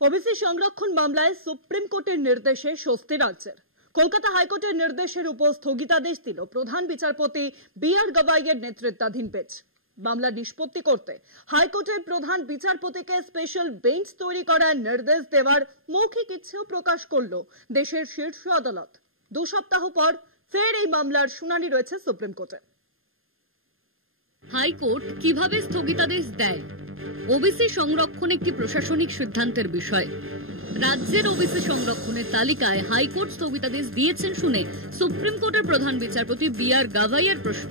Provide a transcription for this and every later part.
OBC সংরক্ষণ মামলায় supreme কোর্টের নির্দেশে স্বস্তি রাজ্যের। কলকাতা হাইকোর্টের নির্দেশের উপর স্থগিতাদেশ দিল প্রধান বিচারপতি বি.আর. গাভাইয়ের নেতৃত্বাধীন বেঞ্চ। মামলা নিষ্পত্তি করতে হাইকোর্টের প্রধান বিচারপতিকে স্পেশাল বেঞ্চ তৈরি করার নির্দেশ দেওয়ার মৌখিক ইচ্ছেও প্রকাশ করল দেশের শীর্ষ আদালত। 2 সপ্তাহ পর ফের এই মামলার শুনানি রয়েছে সুপ্রিম কোর্টে। হাইকোর্ট কিভাবে স্থগিতাদেশ দেয়? ওবিসি সংরক্ষণ একটি প্রশাসনিক সিদ্ধান্তের বিষয়। রাজ্যের ওবিসি সংরক্ষণের তালিকায় হাইকোর্ট স্থগিতাদেশ দিয়েছেন শুনে সুপ্রিম কোর্টের প্রধান বিচারপতি বি.আর. গাভাইয়ের প্রশ্ন।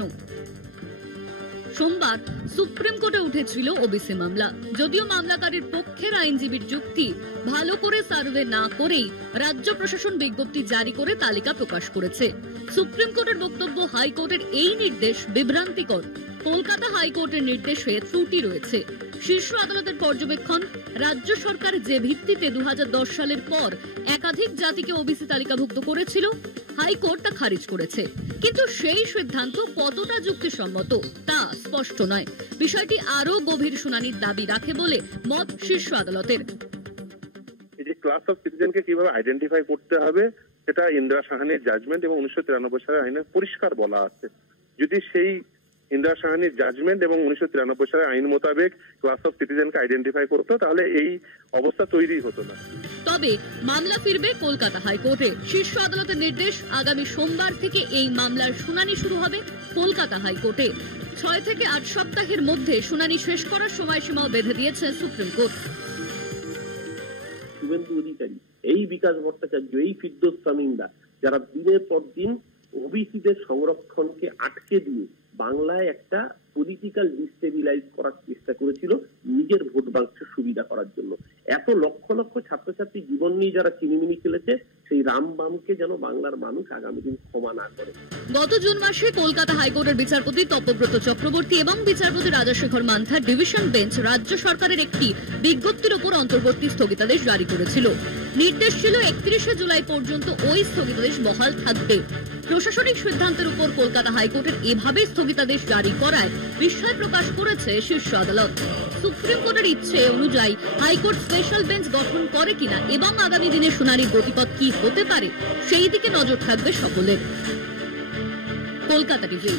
সোমবার সুপ্রিম কোর্টে উঠেছিল ওবিসি মামলা। যদিও মামলাকারীর পক্ষের আইনজীবীর যুক্তি, ভালো করে সার্ভে না করেই রাজ্য প্রশাসন বিজ্ঞপ্তি জারি করে তালিকা প্রকাশ করেছে। সুপ্রিম কোর্টের বক্তব্য, হাইকোর্টের এই নির্দেশ বিভ্রান্তিকর। কলকাতা হাইকোর্টের নির্দেশে ত্রুটি রয়েছে। শীর্ষ আদালতের পর্যবেক্ষণ, রাজ্য সরকার যে ভিত্তিতে 2010 সালের পর একাধিক জাতিকে ওবিসি তালিকাভুক্ত করেছিল, হাইকোর্ট তা খারিজ করেছে। কিন্তু সেই সিদ্ধান্ত কতটা যুক্তিসম্মত তা স্পষ্ট নয়। বিষয়টি আরো গভীর শুনানির দাবি রাখে বলে মত শীর্ষ আদালতের। এই যে ক্লাস অফ সিটিজেনকে কিভাবে আইডেন্টিফাই করতে হবে, সেটা ইন্দিরা সাহানির জাজমেন্ট এবং 1993 সালের আইনে পরিষ্কার বলা আছে। যদি সেই ইন্দিরা সাহানির জাজমেন্ট এবং 1993 সালের আইন মোতাবেক ক্লাস অফ সিটিজেনকে আইডেন্টিফাই করতো, তাহলে এই অবস্থা তৈরি হতো না। তবে মামলা ফিরবে কলকাতা হাইকোর্টে। শীর্ষ আদালতের নির্দেশ, আগামী সোমবার থেকে এই মামলার শুনানি শুরু হবে কলকাতা হাইকোর্টে। 6 থেকে 8 সপ্তাহের মধ্যে শুনানি শেষ করার সময়সীমাও বেঁধে দিয়েছে সুপ্রিম কোর্ট। শুভেন্দু অধিকারী, এই বিকাশ ভট্টাচার্য, এই ফিরদৌস তামিমরা, যারা দিনের পর দিন ওবিসিদের সংরক্ষণকে আটকে দিয়ে বাংলায় একটা পলিটিক্যাল ডিস্টেবিলাইজ করার চেষ্টা করেছিল নিজের ভোট বাক্সের সুবিধা করার জন্য। এত লক্ষ লক্ষ ছাত্রছাত্রী জীবন নিয়ে যারা চিনিমিনি খেলেছে, সেই রামবামকে যেন বাংলার মানুষ আগামী দিন ক্ষমা না করে। গত জুন মাসে কলকাতা হাইকোর্টের বিচারপতি তপব্রত চক্রবর্তী এবং বিচারপতি রাজাশেখর মান্থার ডিভিশন বেঞ্চ রাজ্য সরকারের একটি বিজ্ঞপ্তির উপর অন্তর্বর্তী স্থগিতাদেশ জারি করেছিল। নির্দেশ ছিল 31 জুলাই পর্যন্ত ওই স্থগিতাদেশ বহাল থাকবে। প্রশাসনিক সিদ্ধান্তের উপর কলকাতা হাইকোর্টের এভাবে স্থগিতাদেশ জারি করায় বিস্ময় প্রকাশ করেছে শীর্ষ আদালত। সুপ্রিম কোর্টের ইচ্ছে অনুযায়ী হাইকোর্ট স্পেশাল বেঞ্চ গঠন করে কিনা এবং আগামী দিনে শুনানির গতিপথ কি হতে পারে, সেই দিকে নজর থাকবে সকলের। কলকাতা টিভি।